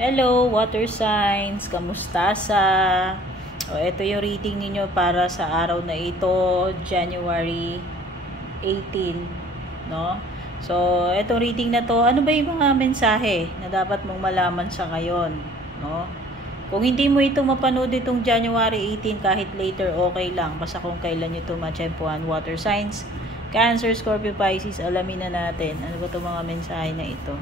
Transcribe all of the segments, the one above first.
Hello, water signs. Kamusta sa? Ito yung reading ninyo para sa araw na ito, January 18, no? So, itong reading na to, ano ba yung mga mensahe na dapat mong malaman sa ngayon, no? Kung hindi mo ito mapanood itong January 18, kahit later, okay lang. Basta kung kailan nyo ito matsyempohan, water signs, Cancer, Scorpio, Pisces, alamin na natin. Ano ba itong mga mensahe na ito?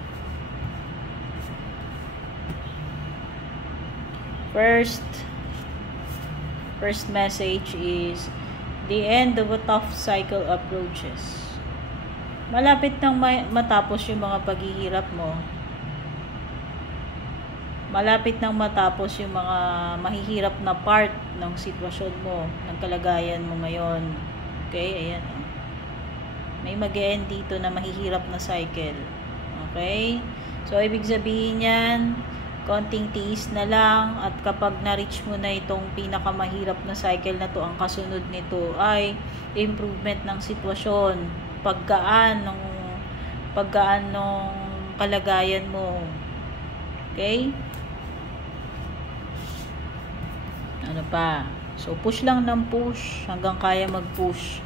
First message is the end of a tough cycle approaches. Malapit nang matapos yung mga paghihirap mo. Malapit nang matapos yung mga mahihirap na part ng sitwasyon mo, ng kalagayan mo ngayon. Okay, ayan. May mag-e-end dito na mahihirap na cycle. Okay? So, ibig sabihin yan, konting tiis na lang, at kapag na-reach mo na itong pinakamahirap na cycle na to, ang kasunod nito ay improvement ng sitwasyon, paggaan ng kalagayan mo. Okay? Ano pa? So, push lang ng push hanggang kaya mag-push.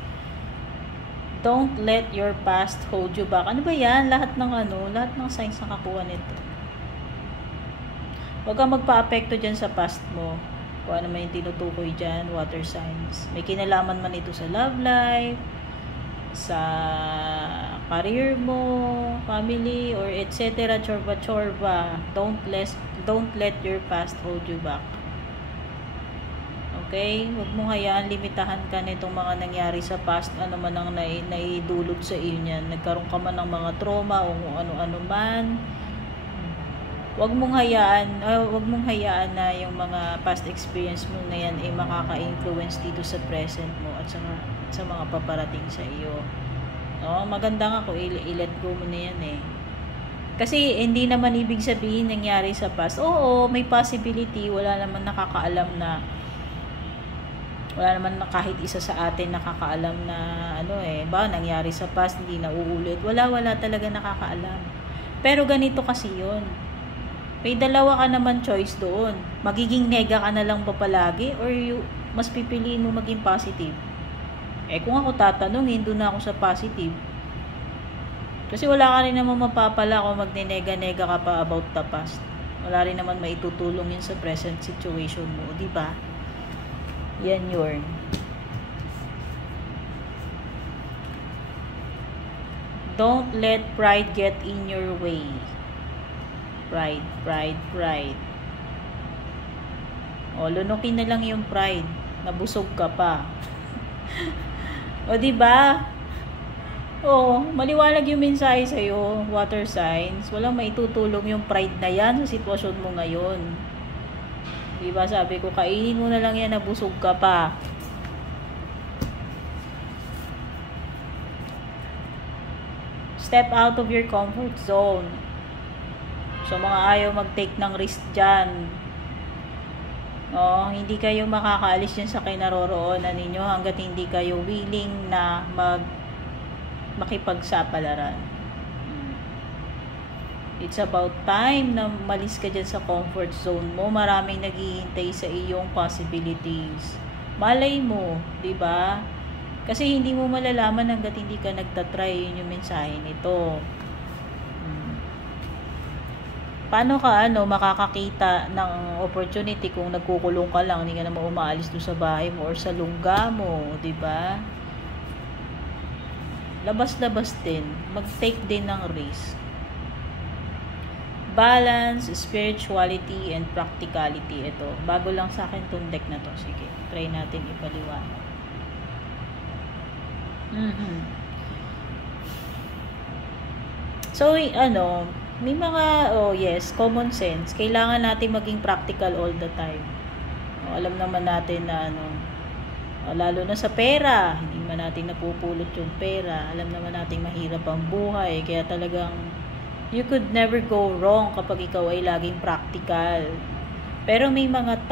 Don't let your past hold you back. Ano ba yan? Lahat ng signs nakakuha nito. Huwag kang magpa-apekto dyan sa past mo. Kung ano man yung tinutukoy dyan, water signs. May kinalaman man ito sa love life, sa career mo, family, or etc. Chorba. Don't let your past hold you back. Okay? Huwag mong hayaan, limitahan ka nitong mga nangyari sa past, ano man ang naidulot sa iyo niyan. Nagkaroon ka man ng mga trauma o kung ano-ano man. Huwag mong hayaan na yung mga past experience mo na yan ay makaka-influence dito sa present mo at sa mga paparating sa iyo. No, maganda nga kung i-let go mo na yan eh. Kasi hindi naman ibig sabihin nangyari sa past. Oo, may possibility, wala naman na kahit isa sa atin nakakaalam na nangyari sa past, hindi na uulit. Wala talaga nakakaalam. Pero ganito kasi 'yun. May dalawa ka naman choice doon. Magiging nega ka na lang ba palagi or mas pipiliin mo maging positive? Kung ako tatanungin, doon na ako sa positive. Kasi wala ka rin naman mapapala kung magnenega-nega ka pa about the past. Wala rin naman maitutulong yun sa present situation mo, di ba? Yan yun. Don't let pride get in your way. Pride. Lunukin na lang yung pride. Nabusog ka pa. Diba? Maliwanag yung mensahe sa'yo, water signs. Walang maitutulong yung pride na yan sa sitwasyon mo ngayon. Diba, sabi ko, kainin mo na lang yan, nabusog ka pa. Step out of your comfort zone. So, mga ayaw mag-take ng risk dyan. Hindi kayo makakaalis dyan sa kinaroroonan ninyo hanggat hindi kayo willing na makipagsapalaran. It's about time na malis ka dyan sa comfort zone mo. Maraming naghihintay sa iyong possibilities. Malay mo, diba? Kasi hindi mo malalaman hanggat hindi ka nagtatry. Yun yung mensahe nito. Paano ka makakakita ng opportunity kung nagkukulong ka lang, hindi ka naman umaalis doon sa bahay mo or sa lungga mo, diba? Labas-labas din. Mag-take din ng risk. Balance, spirituality, and practicality. Ito. Bago lang sa akin itong deck na to. Sige, try natin ipaliwanag. So, may mga, common sense. Kailangan natin maging practical all the time. Alam naman natin na lalo na sa pera, hindi man natin napupulot yung pera. Alam naman natin mahirap ang buhay. Kaya talagang you could never go wrong kapag ikaw ay laging practical. Pero may mga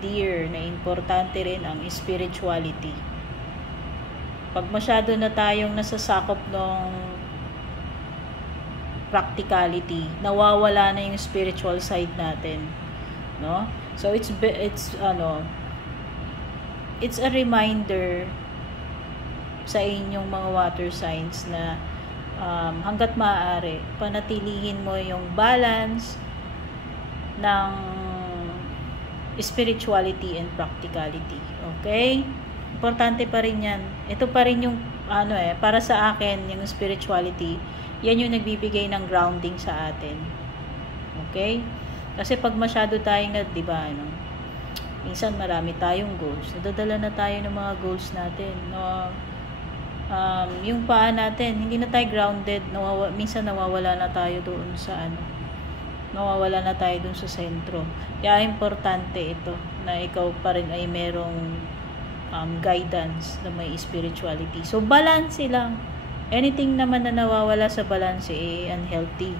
dear, na importante rin ang spirituality. Pag masyado na tayong nasasakop ng practicality, nawawala na yung spiritual side natin, no? So it's a reminder sa inyong mga water signs na hanggat maaari panatilihin mo yung balance ng spirituality and practicality. Okay? Importante pa rin yan. Ito pa rin yung para sa akin, yung spirituality, yan yung nagbibigay ng grounding sa atin. Okay? Kasi pag masyado tayong minsan marami tayong goals. Nadadala na tayo ng mga goals natin. No? Yung paa natin, hindi na tayo grounded. Minsan nawawala na tayo doon sa nawawala na tayo doon sa sentro. Kaya importante ito na ikaw pa rin ay merong guidance na may spirituality. So, balance lang. Anything naman na nawawala sa balance unhealthy.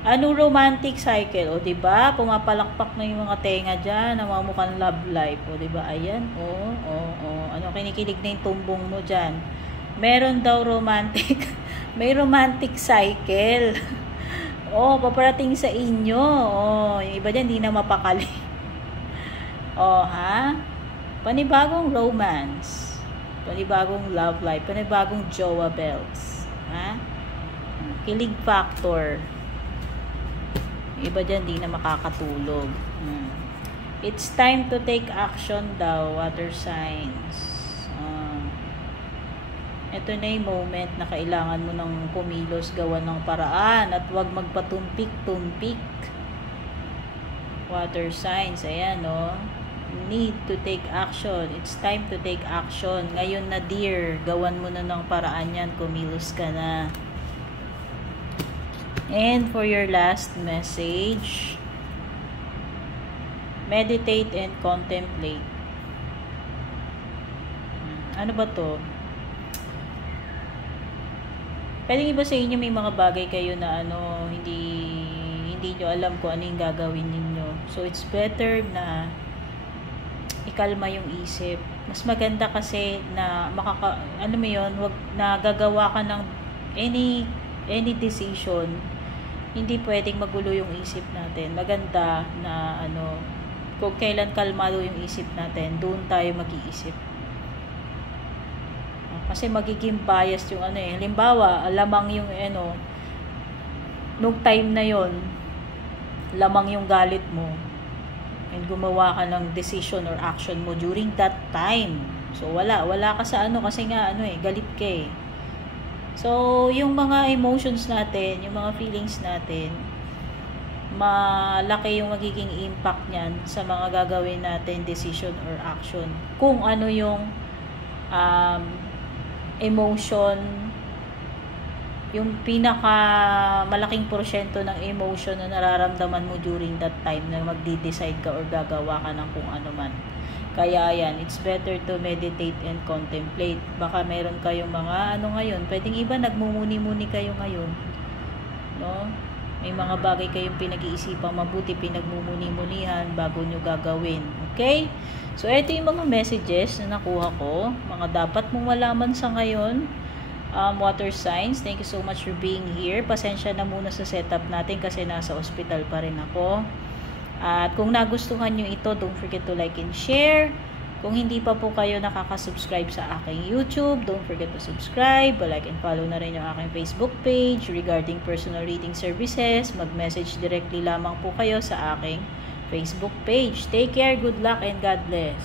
Anong romantic cycle? O, diba? Pumapalakpak na yung mga tenga dyan. Namamukhang love life. O, diba? Ayan. Ano, kinikilig na yung tumbong mo dyan. Meron daw romantic. May romantic cycle. Paparating sa inyo. Yung iba dyan, di na mapakali. Panibagong romance. Panibagong love life. Panibagong jowa bells. Kilig factor. Yung iba dyan, di na makakatulog. It's time to take action daw, water signs. Ito na yung moment na kailangan mo ng kumilos, gawa ng paraan at huwag magpatumpik-tumpik. Water signs, ayan need to take action. It's time to take action. Ngayon na dear, gawan mo na ng paraan yan, kumilos ka na. And for your last message, meditate and contemplate. Ano ba to? Pwedeng iba sa inyo may mga bagay kayo na hindi nyo alam kung ano yung gagawin ninyo. So, it's better na ikalma yung isip. Mas maganda kasi na wag na gagawa ka ng any decision. Hindi pwedeng magulo yung isip natin. Maganda na kung kailan kalmado yung isip natin, doon tayo mag-iisip. Kasi magiging bias yung halimbawa, lamang yung nung time na yon, lamang yung galit mo and gumawa ka ng decision or action mo during that time. So wala ka sa kasi nga galit ka . So yung mga emotions natin, yung mga feelings natin, malaki yung magiging impact niyan sa mga gagawin natin decision or action. Kung ano yung emotion, yung pinaka malaking porsyento ng emotion na nararamdaman mo during that time na magde-decide ka or gagawa ka ng kung ano man. Kaya yan, it's better to meditate and contemplate. Baka meron kayong mga ngayon, pwedeng iba nagmumuni-muni kayo ngayon, no? May mga bagay kayong pinag-iisipang mabuti, pinagmumuni-munihan bago nyo gagawin. Okay? So, ito yung mga messages na nakuha ko. Mga dapat mong malaman sa ngayon. Water signs, thank you so much for being here. Pasensya na muna sa setup natin kasi nasa ospital pa rin ako. At kung nagustuhan nyo ito, don't forget to like and share. Kung hindi pa po kayo nakaka-subscribe sa aking YouTube, don't forget to subscribe. Like and follow na rin yung aking Facebook page regarding personal reading services. Mag-message directly lamang po kayo sa aking Facebook page. Take care, good luck, and God bless.